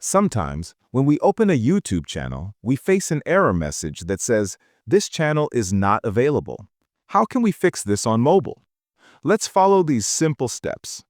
Sometimes, when we open a YouTube channel, we face an error message that says, "This channel is not available." How can we fix this on mobile? Let's follow these simple steps.